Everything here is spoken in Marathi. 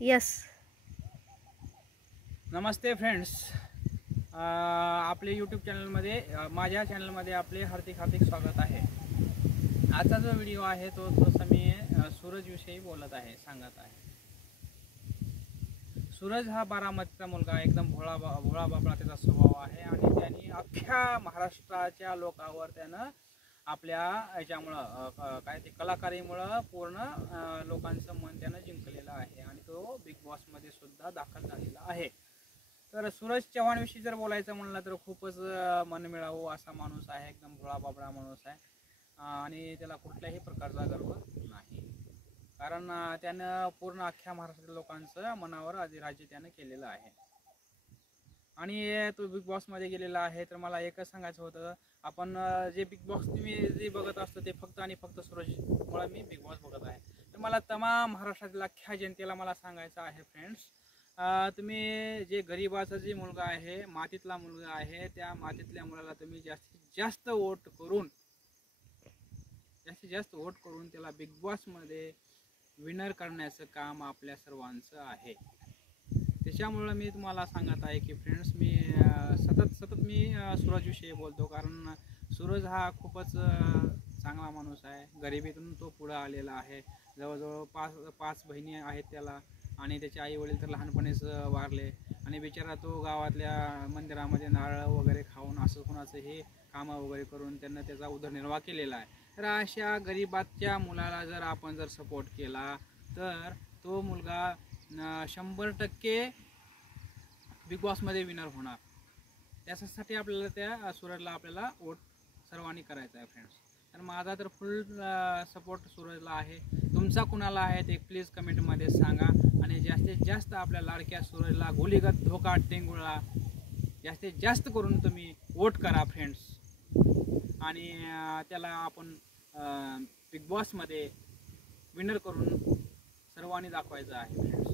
यस. नमस्ते फ्रेंड्स, आपले यूट्यूब चॅनलमध्ये माझ्या चॅनलमध्ये आपले हार्दिक स्वागत आहे. आजचा जो व्हिडिओ आहे तो थोडासा मी सूरजविषयी बोलत आहे, सांगत आहे. सूरज हा बारामतीचा मुलगा, एकदम भोळा बाबळा त्याचा स्वभाव आहे आणि त्यांनी अख्ख्या महाराष्ट्राच्या लोकांवर त्यानं आपल्या ह्याच्यामुळं काय ते कलाकारीमुळं पूर्ण लोकांचं मन त्यानं जिंकलेलं आहे आणि तो बिग बॉसमध्ये सुद्धा दाखल झालेला आहे. तर सूरज चव्हाणविषयी जर बोलायचं म्हणलं तर खूपच मनमिळावू असा माणूस आहे, एकदम भोळा बाबळा माणूस आहे आणि त्याला कुठल्याही प्रकारचा गर्व नाही. कारण त्यानं पूर्ण अख्ख्या महाराष्ट्रातील लोकांचं मनावर अधिराज्य त्यानं केलेलं आहे आणि तो बिग बॉसमध्ये गेलेला आहे. तर मला एकच सांगायचं होतं, आपण जे बिग बॉस तुम्ही जे बघत असतो ते फक्त आणि फक्त सूरजमुळे मी बिग बॉस बघत आहे. तर मला तमाम महाराष्ट्रातील अख्ख्या जनतेला मला सांगायचं आहे फ्रेंड्स, तुम्ही जे गरिबाचा जे मुलगा आहे, मातीतला मुलगा आहे, त्या मातीतल्या मुलाला तुम्ही जास्तीत जास्त वोट करून त्याला बिग बॉसमध्ये विनर करण्याचं काम आपल्या सर्वांचं आहे. त्याच्यामुळं मी तुम्हाला सांगत आहे की फ्रेंड्स, मी सतत मी सूरजविषयी बोलतो, कारण सूरज हा खूपच चांगला माणूस आहे. गरिबीतून तो पुढं आलेला आहे. जवळजवळ पाच बहिणी आहेत त्याला आणि त्याचे आई वडील तर लहानपणीच वारले आणि बिचारा तो गावातल्या मंदिरामध्ये नारळ वगैरे खाऊन असं कोणाचंही कामं वगैरे करून त्यांना त्याचा उदरनिर्वाह केलेला आहे. तर अशा गरिबाच्या मुलाला जर आपण जर सपोर्ट केला तर तो मुलगा 100% बिग बॉसमध्ये विनर होणार. त्यासाठी आपल्याला त्या सूरजला आपल्याला वोट सर्वांनी करायचा आहे फ्रेंड्स. तर माझा तर फुल सपोर्ट सूरजला आहे. तुमचा कुणाला आहे ते प्लीज कमेंटमध्ये सांगा आणि जास्तीत जास्त आपल्या लाडक्या सूरजला गोलीगत धोका टेंगुळला जास्तीत जास्त करून तुम्ही वोट करा फ्रेंड्स आणि त्याला आपण बिग बॉसमध्ये विनर करून सर्वांनी दाखवायचं आहे फ्रेंड्स.